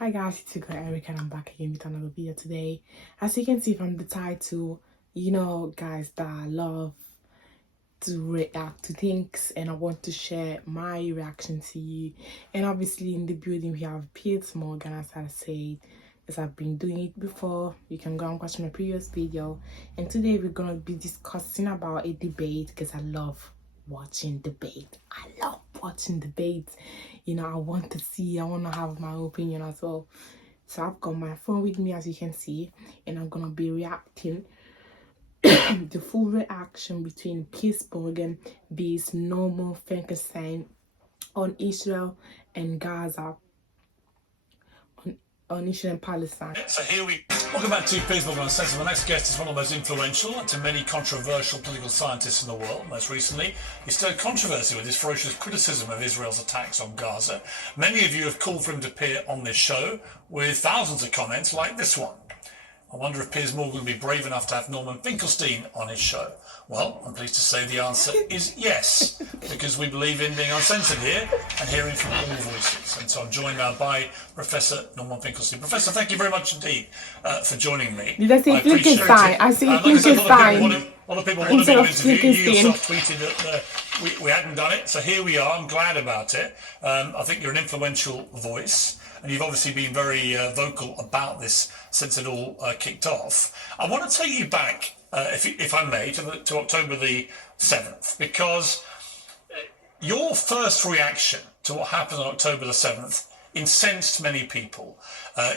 Hi guys, it's your girl Erica and I'm back again with another video today. As you can see from the title, you know guys that I love to react to things and I want to share my reaction to you. And obviously in the building we have Piers Morgan, as I said, as I've been doing it before. You can go and watch my previous video. And today we're gonna be discussing about a debate because I love watching debate. I love watching debates. You know, I want to have my opinion as well. So I've got my phone with me, as you can see, and I'm gonna be reacting the full reaction between Piers Morgan based normal Finkelstein on Israel and Gaza, on Israel and Palestine. So here we welcome back to Piers Morgan Uncensored. My next guest is one of the most influential and to many controversial political scientists in the world. Most recently, he stirred controversy with his ferocious criticism of Israel's attacks on Gaza. Many of you have called for him to appear on this show with thousands of comments like this one. I wonder if Piers Morgan will be brave enough to have Norman Finkelstein on his show. Well, I'm pleased to say the answer is yes, because we believe in being uncensored here and hearing from all voices. And so I'm joined now by Professor Norman Finkelstein. Professor, thank you very much indeed for joining me. Did I say Finkelstein? I say Finkelstein. A lot of people wanted me to interview you. You yourself tweeted that we hadn't done it, so here we are. I'm glad about it. I think you're an influential voice. And you've obviously been very vocal about this since it all kicked off. I want to take you back, if I may, to October the 7th, because your first reaction to what happened on October the 7th incensed many people.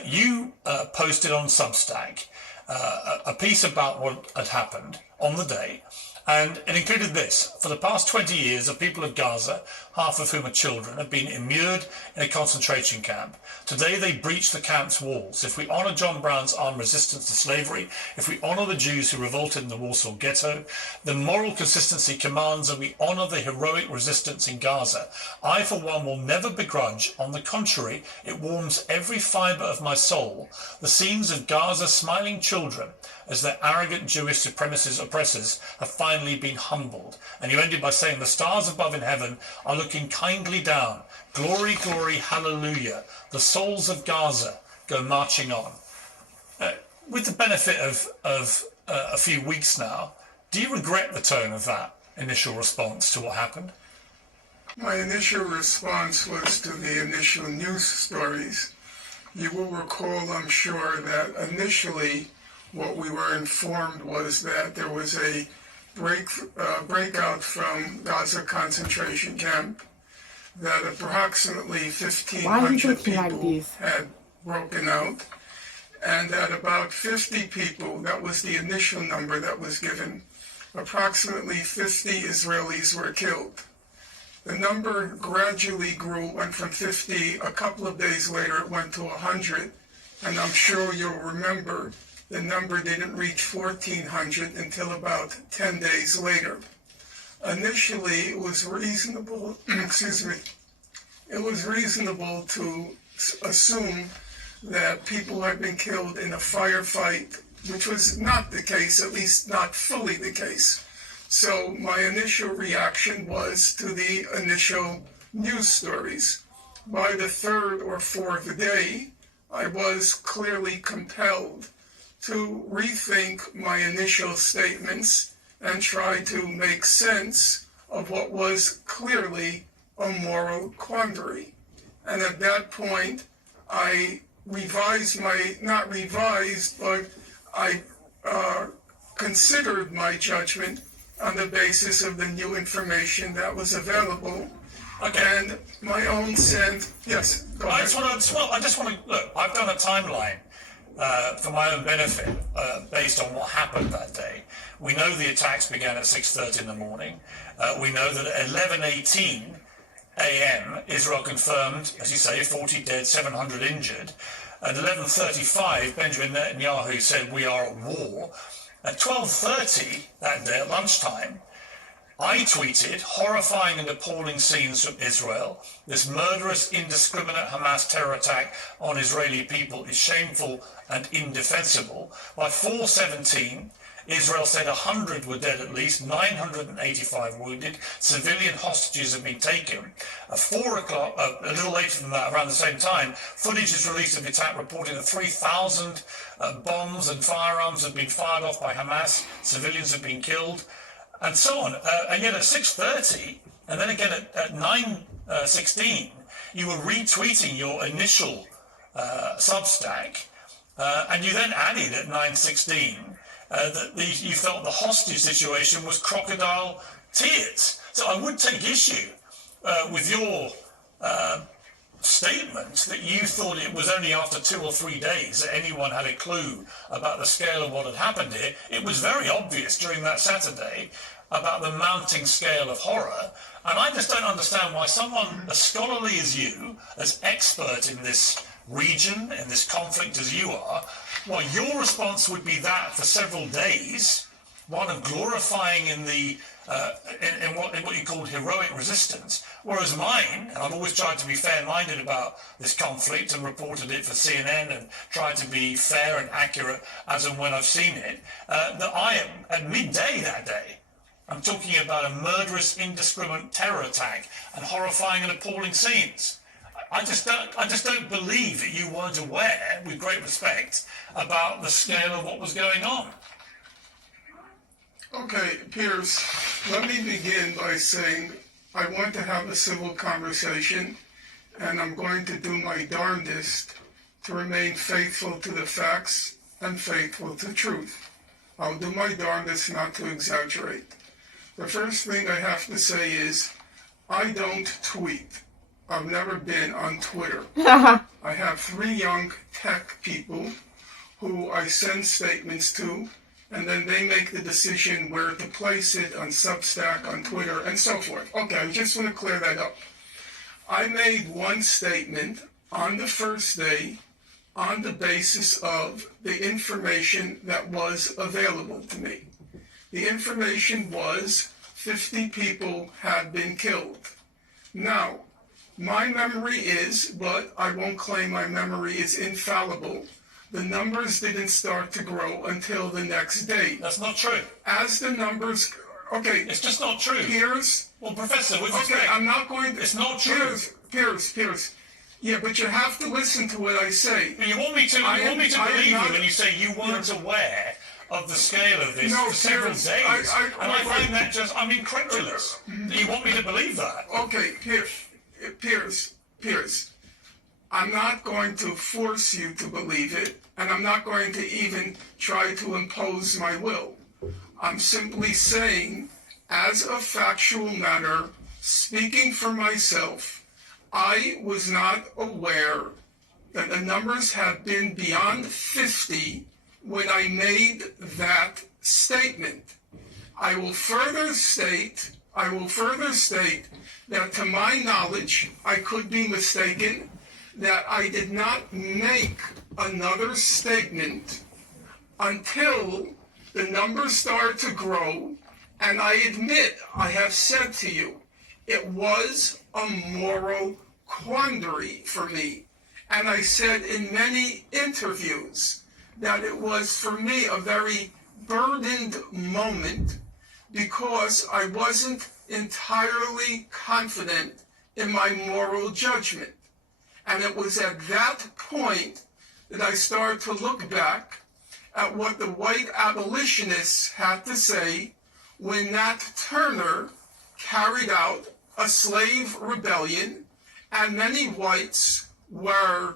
You posted on Substack a piece about what had happened on the day, and it included this: for the past 20 years, the people of Gaza, half of whom are children, have been immured in a concentration camp. Today they breach the camp's walls. If we honour John Brown's armed resistance to slavery, if we honour the Jews who revolted in the Warsaw Ghetto, then moral consistency commands that we honour the heroic resistance in Gaza. I, for one, will never begrudge. On the contrary, it warms every fibre of my soul. The scenes of Gaza's smiling children as their arrogant Jewish oppressors have finally been humbled. And you ended by saying, the stars above in heaven are looking kindly down. Glory, glory, hallelujah. The souls of Gaza go marching on. With the benefit of a few weeks now, do you regret the tone of that initial response to what happened? My initial response was to the initial news stories. You will recall, I'm sure, that initially what we were informed was that there was a breakout from Gaza concentration camp, that approximately 1,500 people had broken out, and that about 50 people, that was the initial number that was given, approximately 50 Israelis were killed. The number gradually grew, went from 50, a couple of days later it went to 100, and I'm sure you'll remember the number didn't reach 1,400 until about 10 days later. Initially, it was reasonable, it was reasonable to assume that people had been killed in a firefight, which was not the case, at least not fully the case. So my initial reaction was to the initial news stories. By the third or fourth day, I was clearly compelled to rethink my initial statements and try to make sense of what was clearly a moral quandary. And at that point, I considered my judgment on the basis of the new information that was available. Okay. And my own sense, yes, go ahead. I just want to, look, I've done a timeline for my own benefit, based on what happened that day. We know the attacks began at 6:30 in the morning. We know that at 11:18 a.m. Israel confirmed, as you say, 40 dead, 700 injured. At 11:35, Benjamin Netanyahu said we are at war. At 12:30 that day at lunchtime, I tweeted horrifying and appalling scenes from Israel. This murderous, indiscriminate Hamas terror attack on Israeli people is shameful and indefensible. By 4:17, Israel said 100 were dead at least, 985 wounded. Civilian hostages have been taken. At 4 o'clock, a little later than that, around the same time, footage is released of the attack reporting that 3,000 bombs and firearms have been fired off by Hamas. Civilians have been killed, and so on. And yet at 6:30, and then again at 9:16, you were retweeting your initial Substack, and you then added at 9:16 that you felt the hostage situation was crocodile tears. So I would take issue with your statement that you thought it was only after 2 or 3 days that anyone had a clue about the scale of what had happened here. It was very obvious during that Saturday about the mounting scale of horror, and I just don't understand why someone as scholarly as you, as expert in this region, in this conflict as you are, why your response would be that for several days, one of glorifying in the in what you called heroic resistance, whereas mine, and I've always tried to be fair-minded about this conflict and reported it for CNN and tried to be fair and accurate as and when I've seen it, that I am at midday that day, I'm talking about a murderous, indiscriminate terror attack and horrifying and appalling scenes. I just don't believe that you weren't aware, with great respect, about the scale of what was going on. Okay, Piers, let me begin by saying I want to have a civil conversation, and I'm going to do my darndest to remain faithful to the facts and faithful to truth. I'll do my darndest not to exaggerate. The first thing I have to say is I don't tweet. I've never been on Twitter. I have 3 young tech people who I send statements to, and then they make the decision where to place it on Substack, on Twitter, and so forth. Okay, I just want to clear that up. I made one statement on the first day on the basis of the information that was available to me. The information was 50 people had been killed. Now, my memory is, but I won't claim my memory is infallible, the numbers didn't start to grow until the next day. That's not true. As the numbers, okay. It's just not true. Piers. Well, Professor, with Okay, respect, I'm not going to. It's not true. Piers. Yeah, but you have to listen to what I say. You want me to believe you when you say you weren't Yeah. aware of the scale of this No, for several Piers, days. I find that just, I'm incredulous. You want me to believe that? Okay, Piers, I'm not going to force you to believe it, and I'm not going to even try to impose my will. I'm simply saying, as a factual matter, speaking for myself, I was not aware that the numbers have been beyond 50 when I made that statement. I will further state that to my knowledge, I could be mistaken, that I did not make another statement until the numbers started to grow, and I admit, I have said to you, it was a moral quandary for me. And I said in many interviews that it was for me a very burdened moment because I wasn't entirely confident in my moral judgment. And it was at that point that I started to look back at what the white abolitionists had to say when Nat Turner carried out a slave rebellion and many whites were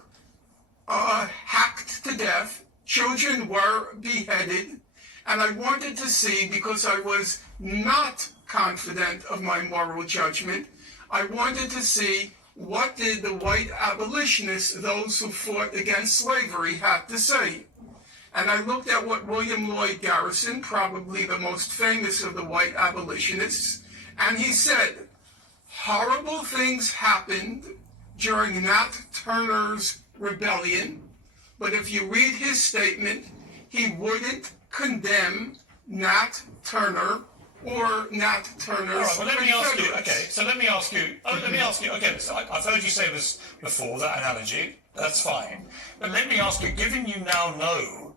hacked to death, children were beheaded, and I wanted to see, because I was not confident of my moral judgment, I wanted to see what did the white abolitionists, those who fought against slavery, had to say. And I looked at what William Lloyd Garrison, probably the most famous of the white abolitionists, and he said, horrible things happened during Nat Turner's rebellion, but if you read his statement, he wouldn't condemn Nat Turner or Nat Turner's. All right, well, let me ask you. Okay, so let me ask you. Okay, so I've heard you say this before, that analogy. That's fine. But let me ask you, given you now know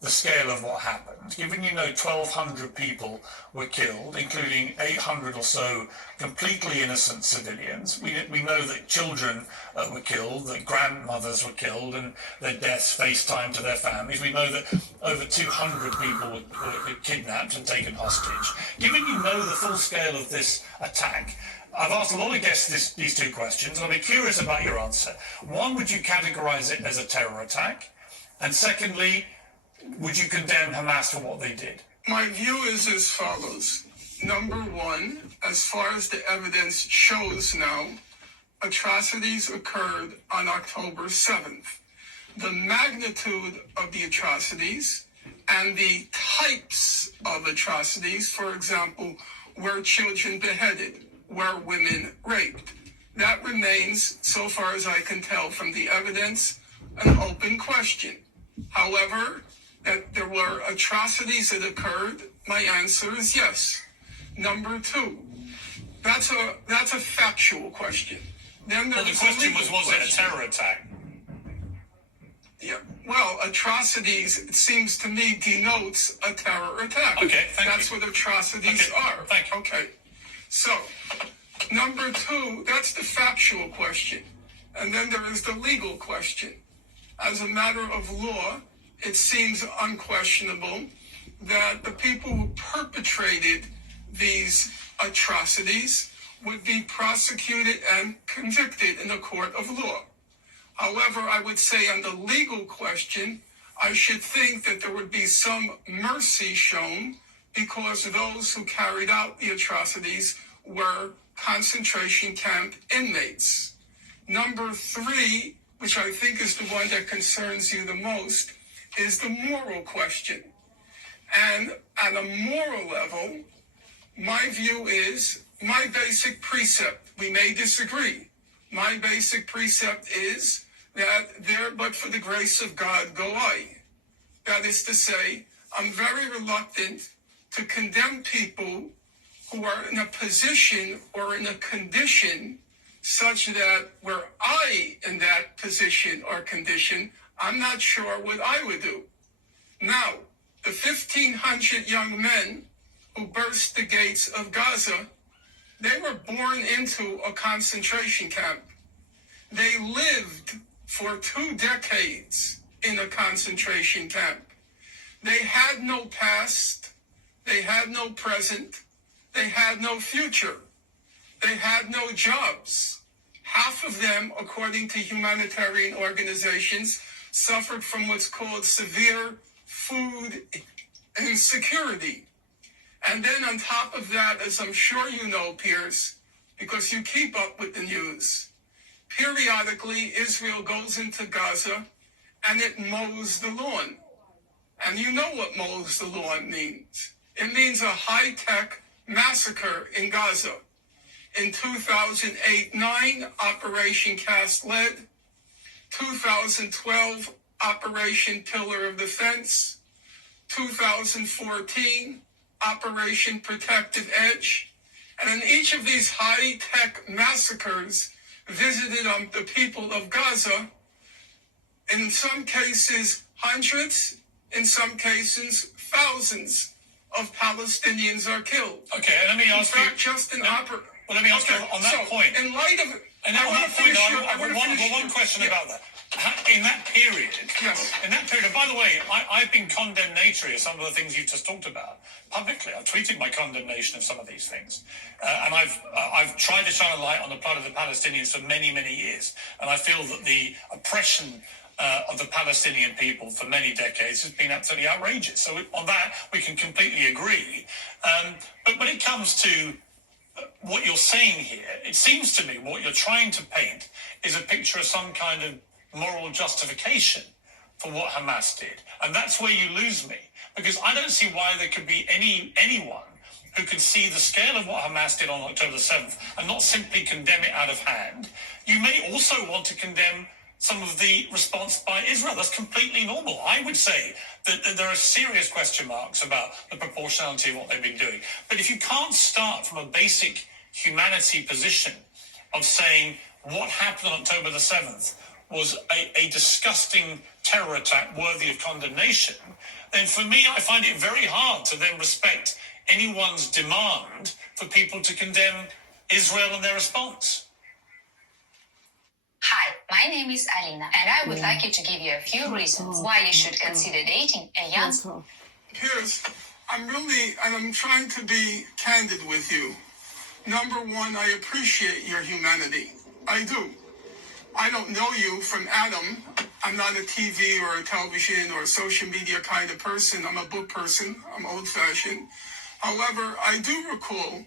the scale of what happened, given 1,200 people were killed, including 800 or so completely innocent civilians. We know that children were killed, that grandmothers were killed, and their deaths FaceTime to their families. We know that over 200 people were kidnapped and taken hostage. Given the full scale of this attack, I've asked a lot of guests these two questions, and I'll be curious about your answer. One, would you categorize it as a terror attack? And secondly, would you condemn Hamas for what they did? My view is as follows. Number one, as far as the evidence shows now, atrocities occurred on October 7th. The magnitude of the atrocities and the types of atrocities, for example, were children beheaded, were women raped. That remains, so far as I can tell from the evidence, an open question. However, that there were atrocities that occurred, my answer is yes. Number two, that's a factual question. Then the question was it a terror attack? Yeah. Well, atrocities, it seems to me, denotes a terror attack. Okay, That's what atrocities are. Thank you. Okay. So, number two, that's the factual question. And then there is the legal question. As a matter of law, it seems unquestionable that the people who perpetrated these atrocities would be prosecuted and convicted in a court of law. However, I would say on the legal question, I should think that there would be some mercy shown because those who carried out the atrocities were concentration camp inmates. Number three, which I think is the one that concerns you the most, is the moral question. And at a moral level, my view is, my basic precept, we may disagree, my basic precept is that there but for the grace of God go I. That is to say, I'm very reluctant to condemn people who are in a position or in a condition such that were I in that position or condition, I'm not sure what I would do. Now, the 1,500 young men who burst the gates of Gaza, they were born into a concentration camp. They lived for 2 decades in a concentration camp. They had no past, they had no present, they had no future, they had no jobs. Half of them, according to humanitarian organizations, suffered from what's called severe food insecurity. And then on top of that, as I'm sure you know, Piers, because you keep up with the news, periodically Israel goes into Gaza and it mows the lawn. And you know what mows the lawn means. It means a high-tech massacre in Gaza. In 2008-9, Operation Cast Lead. 2012, Operation Pillar of the Fence. 2014, Operation Protective Edge. And in each of these high-tech massacres visited the people of Gaza, in some cases hundreds, in some cases thousands of Palestinians are killed. Okay, let me ask you. Let me ask you on that point. In light of it, and on that point, I have one question about that. In that period, yes. In that period, and by the way, I've been condemnatory of some of the things you've just talked about publicly. I've tweeted my condemnation of some of these things, and I've tried to shine a light on the plight of the Palestinians for many, many years. And I feel that the oppression of the Palestinian people for many decades has been absolutely outrageous. So on that, we can completely agree. But when it comes to what you're saying here, it seems to me what you're trying to paint is a picture of some kind of moral justification for what Hamas did. And that's where you lose me, because I don't see why there could be anyone who could see the scale of what Hamas did on October the 7th and not simply condemn it out of hand. You may also want to condemn some of the response by Israel. That's completely normal. I would say that there are serious question marks about the proportionality of what they've been doing. But if you can't start from a basic humanity position of saying what happened on October the 7th was a disgusting terror attack worthy of condemnation, then for me, I find it very hard to then respect anyone's demand for people to condemn Israel and their response. Hi, my name is Alina, and I would like to give you a few reasons why you should consider dating a young... Piers, I'm trying to be candid with you. Number one, I appreciate your humanity. I do. I don't know you from Adam. I'm not a TV or a television or a social media kind of person. I'm a book person. I'm old-fashioned. However, I do recall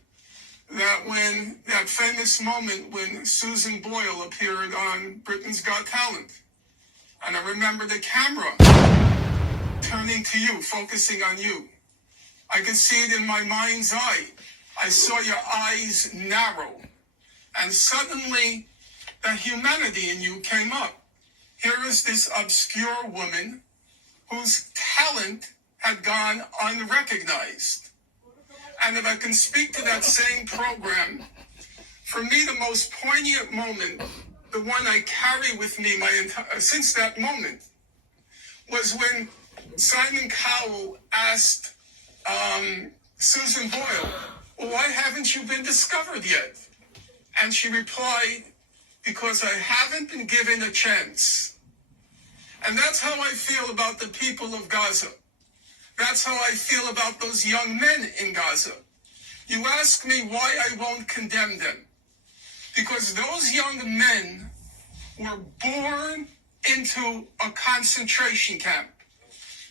that when that famous moment when Susan Boyle appeared on Britain's Got Talent, and I remember the camera turning to you, focusing on you. I could see it in my mind's eye. I saw your eyes narrow, and suddenly the humanity in you came up. Here is this obscure woman whose talent had gone unrecognized. And if I can speak to that same program, for me, the most poignant moment, the one I carry with me since that moment, was when Simon Cowell asked Susan Boyle, well, why haven't you been discovered yet? And she replied, because I haven't been given a chance. And that's how I feel about the people of Gaza. That's how I feel about those young men in Gaza. You ask me why I won't condemn them. Because those young men were born into a concentration camp.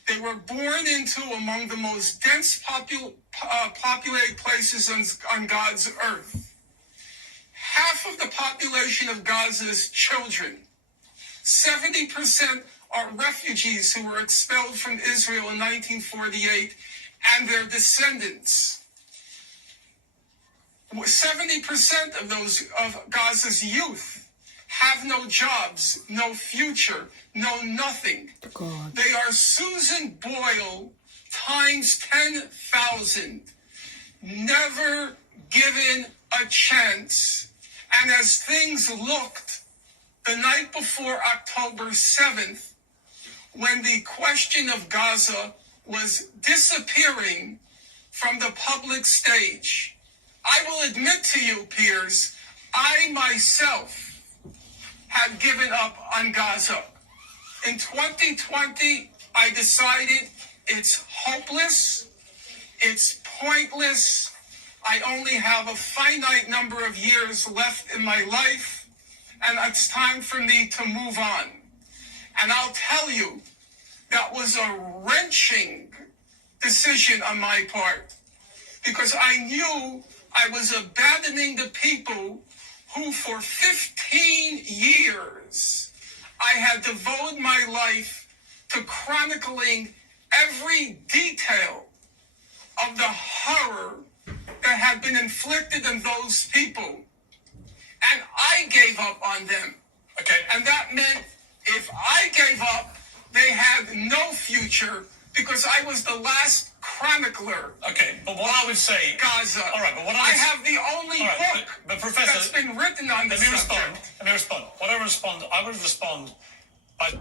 They were born into among the most dense populated places on God's earth. Half of the population of Gaza is children. 70% are refugees who were expelled from Israel in 1948 and their descendants. 70% of Gaza's youth have no jobs, no future, no nothing. God. They are Susan Boyle times 10,000, never given a chance. And as things looked the night before October 7th, when the question of Gaza was disappearing from the public stage, I will admit to you, Piers, I myself had given up on Gaza. In 2020, I decided it's hopeless, it's pointless, I only have a finite number of years left in my life, and it's time for me to move on. And I'll tell you, that was a wrenching decision on my part, because I knew I was abandoning the people who for 15 years I had devoted my life to chronicling every detail of the horror that had been inflicted on those people. And I gave up on them. Okay. And that meant if I gave up, they had no future, because I was the last chronicler. Okay, but what I would say... Gaza. All right, but what I have the only book but Professor, that's been written on this subject. Let me respond. I would respond by...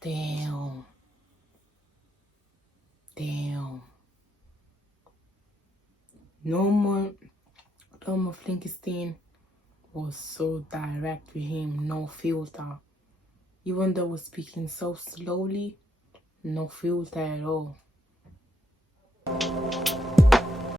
Damn. No more Finkelstein was so direct with him, no filter. Even though we're speaking so slowly, no filter at all.